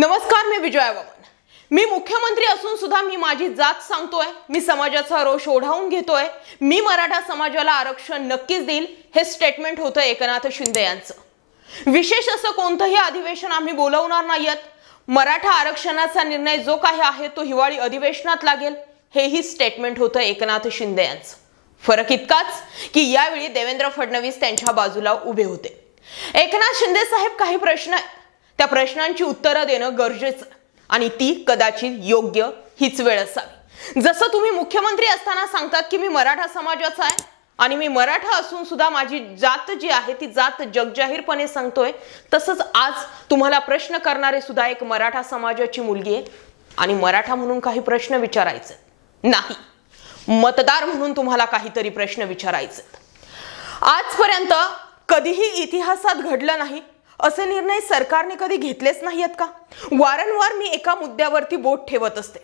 नमस्कार, मी विजया वामन। मी मुख्यमंत्री असून सुद्धा मी माझी जात सांगतोय, मी समाजाचा रोष ओढावून घेतोय, मी मराठा समाजाला आरक्षण नक्कीच देईल, हे स्टेटमेंट होतं एकनाथ शिंदे यांचं। विशेष असं कोणतंही अधिवेशन आम्ही बोलवणार नाहीत। मराठा आरक्षणाचा निर्णय जो काही आहे तो हिवाळी अधिवेशनात लागेल, हेही स्टेटमेंट होतं एकनाथ शिंदे यांचं। फरक इतकाच की यावेळी देवेंद्र फडणवीस त्यांच्या बाजूला उभे होते। एकनाथ शिंदे साहेब काही प्रश्न आहेत, त्या प्रश्नांची उत्तरं देणं गरजेचं आणि ती कदाचित योग्य हीच वेळ असावी। जसं तुम्ही मुख्यमंत्री असताना सांगतात की मी मराठा समाजाचा आहे आणि मी मराठा असून सुद्धा माझी जात जी आहे ती जात जगजाहीरपणे सांगतोय, तसंच आज तुम्हाला प्रश्न करणारे सुद्धा एक मराठा समाजाची मुलगी आहे आणि मराठा म्हणून काही प्रश्न विचारायचे नाही, मतदार म्हणून तुम्हाला काहीतरी प्रश्न विचारायचे। आजपर्यंत कधीही इतिहासात घडलं नाही असे निर्णय सरकारने कधी घेतलेच नाहीत का? वारंवार मी एका मुद्द्यावरती बोट ठेवत असते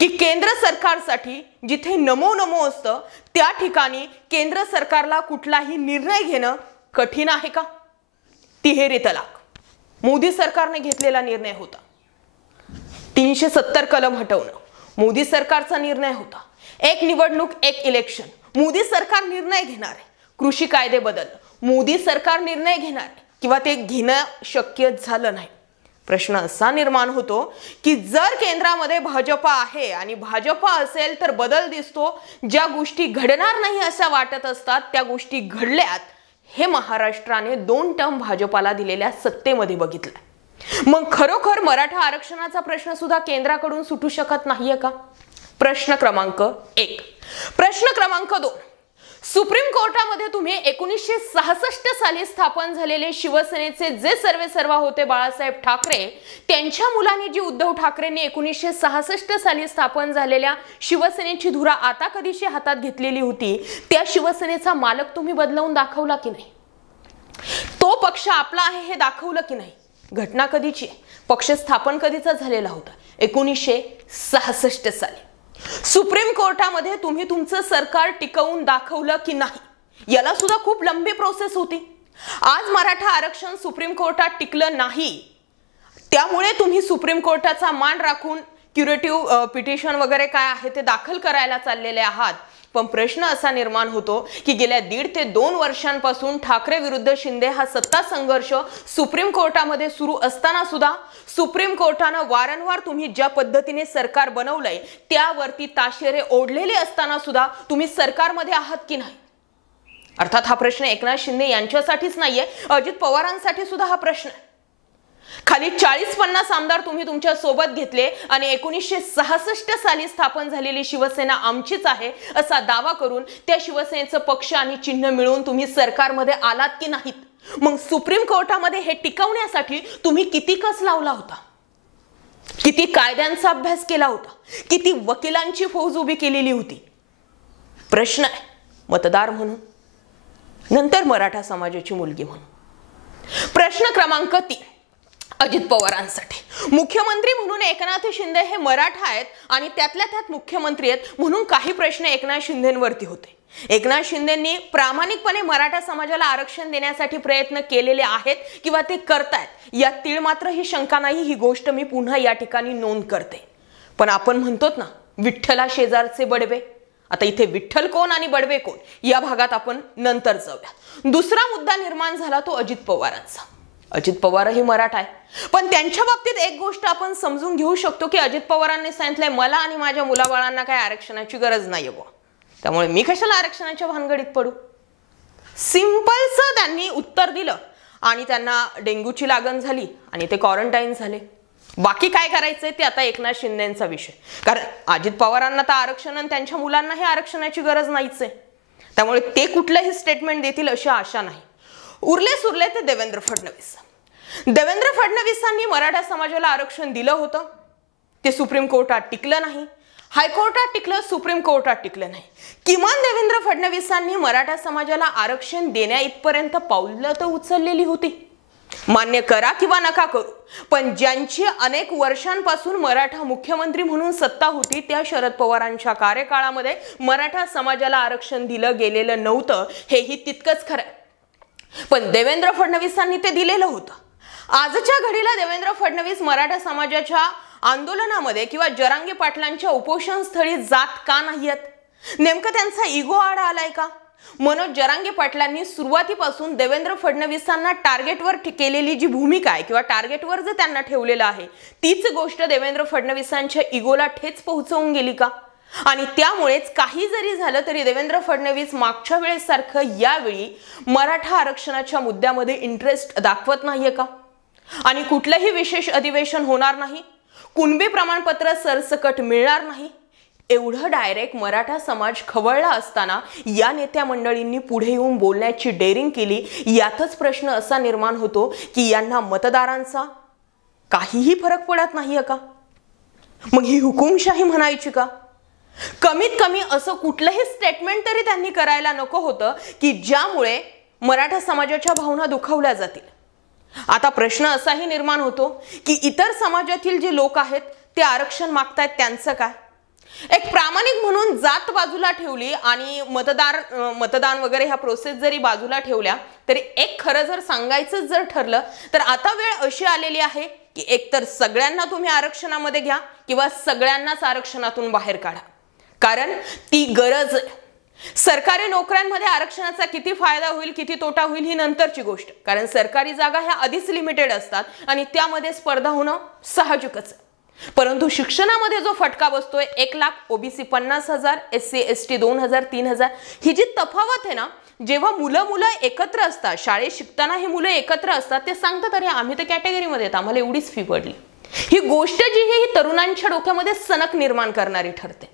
की केंद्र सरकारसाठी जिथे नमो नमो असतं त्या ठिकाणी केंद्र सरकारला कुठलाही निर्णय घेणं कठीण आहे का? तिहेरी तलाक मोदी सरकारने घेतलेला निर्णय होता। 370 कलम हटवणं मोदी सरकारचा निर्णय होता। एक निवडणूक एक इलेक्शन मोदी सरकार निर्णय घेणार आहे। कृषी कायदे बदल मोदी सरकार निर्णय घेणार आहे किंवा ते घेणं शक्य झालं नाही। प्रश्न असा निर्माण होतो की जर केंद्रामध्ये भाजपा आहे आणि भाजपा असेल तर बदल दिसतो, ज्या गोष्टी घडणार नाही अशा वाटत असतात त्या गोष्टी घडल्यात, हे महाराष्ट्राने 2 टर्म भाजपाला दिलेल्या सत्तेमध्ये बघितलं। मग खरोखर मराठा आरक्षणाचा प्रश्न सुद्धा केंद्राकडून सुटू शकत नाहीये का? प्रश्न क्रमांक 1। प्रश्न क्रमांक 2, सुप्रीम कोर्टामध्ये तुम्ही 1966 साली स्थापन झालेले शिवसेनेचे जे सर्वेसर्वा होते बाळासाहेब ठाकरे, त्यांच्या मुलांनी जी उद्धव ठाकरेंनी 1966 साली स्थापन झालेल्या शिवसेनेची धुरा आता कधीशी हातात घेतलेली होती, त्या शिवसेनेचा मालक तुम्ही बदलवून दाखवला की नाही? तो पक्ष आपला आहे हे दाखवलं की नाही? घटना कधीची? पक्ष स्थापन कधीचा झालेला होता? 1966 साली। सुप्रीम कोर्टामध्ये तुम्ही तुमचं सरकार टिकवून दाखवलं की नाही? याला सुद्धा खूप लंबी प्रोसेस होती। आज मराठा आरक्षण सुप्रीम कोर्टात टिकलं नाही, त्यामुळे तुम्ही सुप्रीम कोर्टाचा मान राखून क्युरेटिव्ह पिटिशन वगैरे काय आहे ते दाखल करायला चाललेले आहात। पण प्रश्न असा निर्माण होतो की गेल्या 1.5 ते 2 वर्षांपासून ठाकरे विरुद्ध शिंदे हा सत्ता संघर्ष सुप्रीम कोर्टामध्ये सुरू असताना सुद्धा सुप्रीम कोर्टानं वारंवार तुम्ही ज्या पद्धतीने सरकार बनवलंय त्यावरती ताशेरे ओढलेले असताना सुद्धा तुम्ही सरकारमध्ये आहात की नाही? अर्थात हा प्रश्न एकनाथ शिंदे यांच्यासाठीच नाहीये, अजित पवारांसाठी सुद्धा हा प्रश्न आहे। खाली 40-50 आमदार तुम्ही तुमच्या सोबत घेतले आणि 1966 साली स्थापन झालेली शिवसेना आमचीच आहे असा दावा करून त्या शिवसेनेचं पक्ष आणि चिन्ह मिळवून तुम्ही सरकारमध्ये आलात की नाहीत? मग सुप्रीम कोर्टामध्ये हे टिकवण्यासाठी तुम्ही किती कस लावला होता? किती कायद्यांचा अभ्यास केला होता? किती वकिलांची फौज उभी केलेली होती? प्रश्न आहे मतदार म्हणून, नंतर मराठा समाजाची मुलगी म्हणून। प्रश्न क्रमांक 3, अजित पवारांसाठी। मुख्यमंत्री म्हणून एकनाथ शिंदे हे मराठा आहेत आणि त्यातल्या त्यात मुख्यमंत्री आहेत म्हणून काही प्रश्न एकनाथ शिंदेंवरती होते। एकनाथ शिंदेंनी प्रामाणिकपणे मराठा समाजाला आरक्षण देण्यासाठी प्रयत्न केलेले आहेत किंवा ते करतायत, यात तीळ मात्र ही शंका नाही, ही गोष्ट मी पुन्हा या ठिकाणी नोंद करते। पण आपण म्हणतोत ना, विठ्ठला शेजारचे बडवे, आता इथे विठ्ठल कोण आणि बडवे कोण या भागात आपण नंतर जाऊया। दुसरा मुद्दा निर्माण झाला तो अजित पवारांचा। अजित पवार ही मराठा आहे, पण त्यांच्या बाबतीत एक गोष्ट आपण समजून घेऊ शकतो की अजित पवारांनी सांगितलंय मला आणि माझ्या मुलाबाळांना काय आरक्षणाची गरज नाहीये बुवा, त्यामुळे मी कशाला आरक्षणाच्या भानगडीत पडू। सिंपलचं त्यांनी उत्तर दिलं आणि त्यांना डेंग्यूची लागण झाली आणि ते क्वारंटाईन झाले। बाकी काय करायचंय ते आता एकनाथ शिंदेंचा विषय, कारण अजित पवारांना तर आरक्षण आणि त्यांच्या मुलांना हे आरक्षणाची गरज नाहीच आहे, त्यामुळे ते कुठलंही स्टेटमेंट देतील अशी आशा नाही। उरले सुरले ते देवेंद्र फडणवीस। देवेंद्र फडणवीसांनी मराठा समाजाला आरक्षण दिलं होतं, ते सुप्रीम कोर्टात टिकलं नाही, हायकोर्टात टिकलं, सुप्रीम कोर्टात टिकलं नाही। किमान देवेंद्र फडणवीसांनी मराठा समाजाला आरक्षण देण्या इथपर्यंत पावलं तर उचललेली होती। मान्य करा किंवा नका करू, पण ज्यांची अनेक वर्षांपासून मराठा मुख्यमंत्री म्हणून सत्ता होती त्या शरद पवारांच्या कार्यकाळामध्ये मराठा समाजाला आरक्षण दिलं गेलेलं नव्हतं, हेही तितकंच खरं। पण देवेंद्र फडणवीसांनी ते दिलेलं होतं आजच्या घडीला देवेंद्र फडणवीस मराठा समाजाच्या आंदोलनामध्ये किंवा जरांगे पाटलांच्या उपोषण स्थळी जात का नाहीयेत? नेमकं त्यांचा इगो आडा आलाय का? मनोज जरांगे पाटलांनी सुरुवातीपासून देवेंद्र फडणवीसांना टार्गेटवर केलेली जी भूमिका आहे किंवा टार्गेटवर जे त्यांना ठेवलेलं आहे तीच गोष्ट देवेंद्र फडणवीसांच्या इगोला ठेच पोहोचवून गेली का? आणि त्यामुळेच काही जरी झालं तरी देवेंद्र फडणवीस मागच्या वेळेसारखं यावेळी मराठा आरक्षणाच्या मुद्द्यामध्ये इंटरेस्ट दाखवत नाहीये का? आणि कुठलंही विशेष अधिवेशन होणार नाही, कुणबी प्रमाणपत्र सरसकट मिळणार नाही, एवढं डायरेक्ट मराठा समाज खवळला असताना या नेत्या मंडळींनी पुढे येऊन बोलण्याची डेअरिंग केली. यातच प्रश्न असा निर्माण होतो की यांना मतदारांचा काहीही फरक पडत नाहीये का? मग ही हुकुमशाही म्हणायची का? कमीत कमी असं कुठलंही स्टेटमेंट तरी त्यांनी करायला नको होतं की ज्यामुळे मराठा समाजाच्या भावना दुखावल्या जातील. आता प्रश्न असाही निर्माण होतो की इतर समाजातील जे लोक आहेत ते आरक्षण मागतायत त्यांचं काय? एक प्रामाणिक म्हणून जात बाजूला ठेवली आणि मतदान वगैरे ह्या प्रोसेस जरी बाजूला ठेवल्या तरी एक खरं जर सांगायचं जर ठरलं तर आता वेळ अशी आलेली आहे की एकतर सगळ्यांना तुम्ही आरक्षणामध्ये घ्या किंवा सगळ्यांनाच आरक्षणातून बाहेर काढा. कारण ती गरज आहे. सरकारी नोकऱ्यांमध्ये आरक्षणाचा किती फायदा होईल किती तोटा होईल ही नंतरची गोष्ट, कारण सरकारी जागा ह्या आधीच लिमिटेड असतात आणि त्यामध्ये स्पर्धा होणं साहजिकच आहे. परंतु शिक्षणामध्ये जो फटका बसतोय 1 लाख ओबीसी 50,000 SC ST 2,000 3,000 ही जी तफावत आहे ना, जेव्हा मुलं एकत्र असतात शाळेत शिकताना हे मुलं एकत्र असतात ते सांगतात अरे आम्ही तर कॅटेगरीमध्ये आहेत आम्हाला एवढीच फी पडली. ही गोष्ट जी ही तरुणांच्या डोक्यामध्ये सनक निर्माण करणारी ठरते.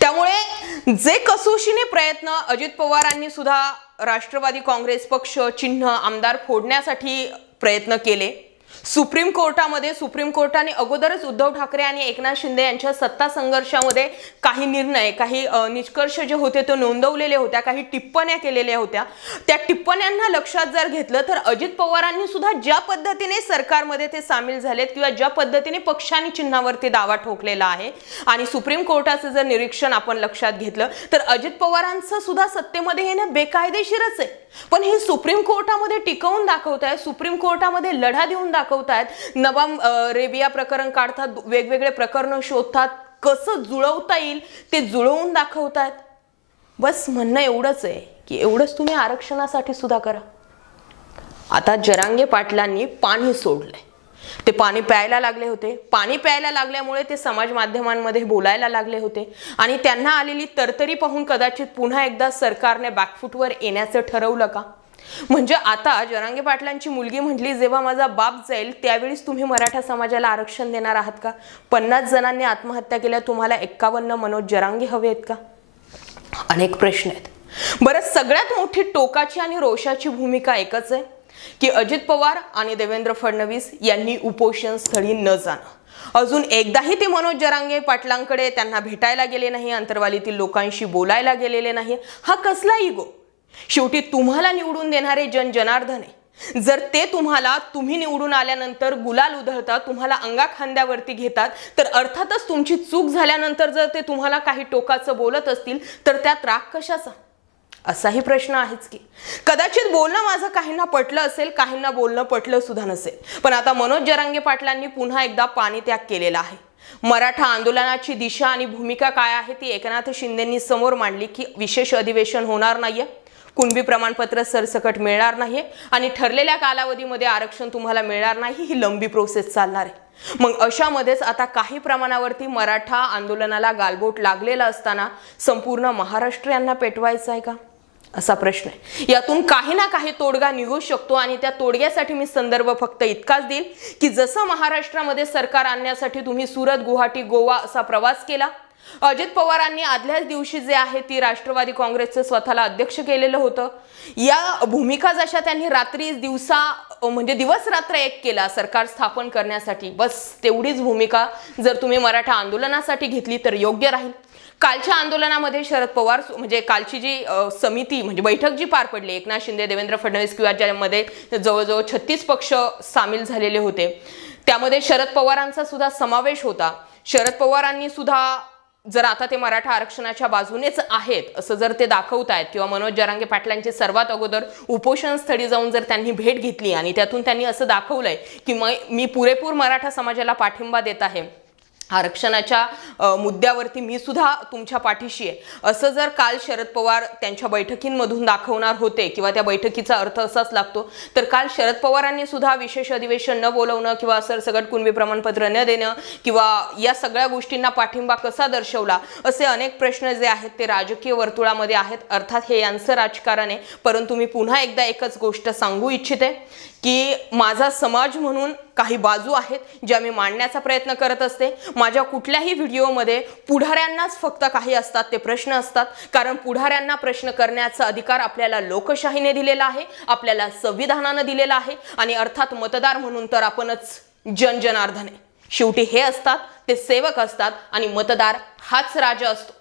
त्यामुळे जे कसोशीने प्रयत्न अजित पवारांनी सुद्धा राष्ट्रवादी काँग्रेस पक्ष चिन्ह आमदार फोडण्यासाठी प्रयत्न केले. सुप्रीम कोर्टाने अगोदरच उद्धव ठाकरे आणि एकनाथ शिंदे यांच्या सत्ता संघर्षामध्ये काही निर्णय काही निष्कर्ष जे होते ते नोंदवलेले होत्या, काही टिप्पण्या केलेल्या होत्या. त्या टिप्पण्यांना लक्षात जर घेतलं तर अजित पवारांनी सुद्धा ज्या पद्धतीने सरकारमध्ये ते सामील झालेत किंवा ज्या पद्धतीने पक्षाने चिन्हावरती दावा ठोकलेला आहे आणि सुप्रीम कोर्टाचं जर निरीक्षण आपण लक्षात घेतलं तर अजित पवारांचं सुद्धा सत्तेमध्ये येणं बेकायदेशीरच आहे. पण हे सुप्रीम कोर्टामध्ये टिकवून दाखवतायत, सुप्रीम कोर्टामध्ये लढा देऊन दाखवतायत, नवाब रेबिया प्रकरण काढतात, वेगवेगळे प्रकरण शोधतात, कसं जुळवता येईल ते जुळवून दाखवतायत. बस म्हणणं एवढंच आहे की एवढंच तुम्ही आरक्षणासाठी सुद्धा करा. आता जरांगे पाटलांनी पाणी सोडलंय, ते पाणी प्यायला लागले होते. पाणी प्यायला लागल्यामुळे ते समाज माध्यमांमध्ये बोलायला लागले होते आणि त्यांना आलेली तरतरी पाहून कदाचित पुन्हा एकदा सरकारने बॅकफुटवर येण्याचं ठरवलं का? म्हणजे आता जरांगे पाटलांची मुलगी म्हटली जेव्हा माझा बाप जाईल त्यावेळीच तुम्ही मराठा समाजाला आरक्षण देणार आहात का? 50 जणांनी आत्महत्या केल्या, तुम्हाला 51 मनोज जरांगे हवे आहेत का? अनेक प्रश्न आहेत. बरं, सगळ्यात मोठी टोकाची आणि रोषाची भूमिका एकच आहे की अजित पवार आणि देवेंद्र फडणवीस यांनी उपोषण स्थळी न जाणं. अजून एकदाही ते मनोज जरांगे पाटलांकडे त्यांना भेटायला गेले नाही, अंतरवालीतील लोकांशी बोलायला गेलेले नाही. हा कसला इगो? शेवटी तुम्हाला निवडून देणारे जनार्दन आहे. जर ते तुम्ही निवडून आल्यानंतर गुलाल उधळतात, तुम्हाला अंगाखांद्यावरती घेतात, तर अर्थातच तुमची चूक झाल्यानंतर जर ते तुम्हाला काही टोकाचं बोलत असतील तर त्यात राग कशाचा? असाही प्रश्न आहेच की. कदाचित बोलणं माझं काहींना पटलं असेल, काहींना बोलणं पटलं सुद्धा नसेल, पण आता मनोज जरांगे पाटलांनी पुन्हा एकदा पाणीत्याग केलेला आहे. मराठा आंदोलनाची दिशा आणि भूमिका काय आहे ती एकनाथ शिंदेंनी समोर मांडली की विशेष अधिवेशन होणार नाहीये, कुणबी प्रमाणपत्र सरसकट मिळणार नाहीये आणि ठरलेल्या कालावधीमध्ये आरक्षण तुम्हाला मिळणार नाही, ही लंबी प्रोसेस चालणार आहे. मग अशामध्येच आता काही प्रमाणावरती मराठा आंदोलनाला गालबोट लागलेला असताना संपूर्ण महाराष्ट्र यांना पेटवायचं आहे का असा प्रश्न आहे. यातून काही ना काही तोडगा निघू शकतो आणि त्या तोडग्यासाठी मी संदर्भ फक्त इतकाच देईल की जसं महाराष्ट्रामध्ये सरकार आणण्यासाठी तुम्ही सुरत, गुवाहाटी, गोवा असा प्रवास केला, अजित पवारांनी आदल्याच दिवशी जे आहे ती राष्ट्रवादी काँग्रेसचं स्वतःला अध्यक्ष केलेलं होतं. या भूमिका जशा त्यांनी दिवस रात्र एक केला सरकार स्थापन करण्यासाठी, बस तेवढीच भूमिका जर तुम्ही मराठा आंदोलनासाठी घेतली तर योग्य राहील. कालच्या आंदोलनामध्ये शरद पवार कालची जी समिती बैठक जी पार पडली, एकनाथ शिंदे, देवेंद्र फडणवीस किंवा ज्यामध्ये जवळजवळ 36 पक्ष सामील झालेले होते, त्यामध्ये शरद पवारांचा सुद्धा समावेश होता. शरद पवारांनी सुद्धा जर आता ते मराठा आरक्षणाच्या बाजूनेच आहेत असं जर ते दाखवतायत किंवा मनोज जरांगे पाटलांची सर्वात अगोदर उपोषण स्थळी जाऊन जर त्यांनी भेट घेतली आणि त्यातून त्यांनी असं दाखवलंय की मी पुरेपूर मराठा समाजाला पाठिंबा देत आहे, आरक्षणाच्या मुद्द्यावरती मी सुद्धा तुमच्या पाठीशी आहे, असं जर काल शरद पवार त्यांच्या बैठकींमधून दाखवणार होते किंवा त्या बैठकीचा अर्थ असाच लागतो, तर काल शरद पवारांनी सुद्धा विशेष अधिवेशन न बोलवणं किंवा सरसकट कुणबी प्रमाणपत्र न देणं किंवा या सगळ्या गोष्टींना पाठिंबा कसा दर्शवला असे अनेक प्रश्न जे आहेत ते राजकीय वर्तुळामध्ये आहेत. अर्थात हे यांचं राजकारण आहे, परंतु मी पुन्हा एकदा एकच गोष्ट सांगू इच्छिते की माझा समाज म्हणून काही बाजू आहेत ज्या मी मांडण्याचा प्रयत्न करत असते. माझ्या कुठल्याही व्हिडिओमध्ये पुढाऱ्यांनाच फक्त काही असतात ते प्रश्न असतात, कारण पुढाऱ्यांना प्रश्न करण्याचा अधिकार आपल्याला लोकशाहीने दिलेला आहे, आपल्याला संविधानाने दिलेला आहे आणि अर्थात मतदार म्हणून तर आपणच जनजनार्दन आहे. शेवटी हे असतात ते सेवक असतात आणि मतदार हाच राजा असतो.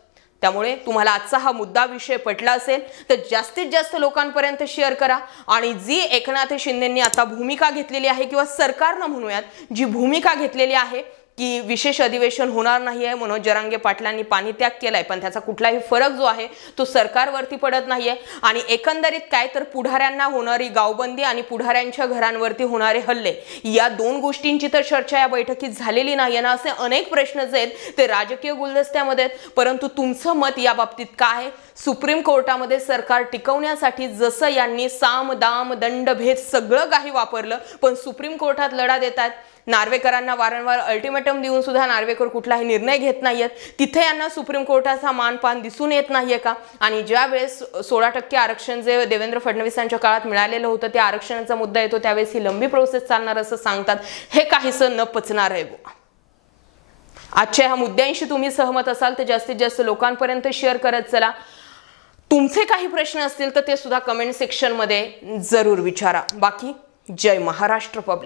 त्यामुळे तुम्हाला आजचा हा मुद्दा विषय पटला असेल तर जास्तीत जास्त लोकांपर्यंत शेअर करा आणि जी एकनाथ शिंदेंनी आता भूमिका घेतलेली आहे किंवा सरकारनं म्हणूयात जी भूमिका घेतलेली आहे की विशेष अधिवेशन होणार नाहीये, मनोज जरांगे पाटलांनी पाणीत्याग केलाय पण त्याचा कुठलाही फरक जो आहे तो सरकारवरती पडत नाहीये आणि एकंदरीत काय तर पुढाऱ्यांना होणारी गावबंदी आणि पुढाऱ्यांच्या घरांवरती होणारे हल्ले या दोन गोष्टींची तर चर्चा या बैठकीत झालेली नाही ना. असे अनेक प्रश्न जे आहेत ते राजकीय गुलदस्त्यामध्ये आहेत, परंतु तुमचं मत या बाबतीत काय आहे? सुप्रीम कोर्टामध्ये सरकार टिकवण्यासाठी जसं यांनी साम दाम दंड भेद सगळं काही वापरलं पण सुप्रीम कोर्टात लढा देतात, नार्वेकरांना वारंवार अल्टिमेटम देऊन सुद्धा नार्वेकर कुठलाही निर्णय घेत नाहीयेत, तिथे यांना सुप्रीम कोर्टाचा मानपान दिसून येत नाहीये का? आणि ज्या वेळेस 16% आरक्षण जे देवेंद्र फडणवीसांच्या काळात मिळालेलं होतं त्या आरक्षणाचा मुद्दा येतो त्यावेळेस ही लंबी प्रोसेस चालणार असं सांगतात. हे काहीसं न पचणार आहे. आजच्या ह्या मुद्द्यांशी तुम्ही सहमत असाल तर जास्तीत जास्त लोकांपर्यंत शेअर करत चला. तुमचे काही प्रश्न असतील तर ते सुद्धा कमेंट सेक्शन मध्ये जरूर विचारा. बाकी जय महाराष्ट्र पब्लिक.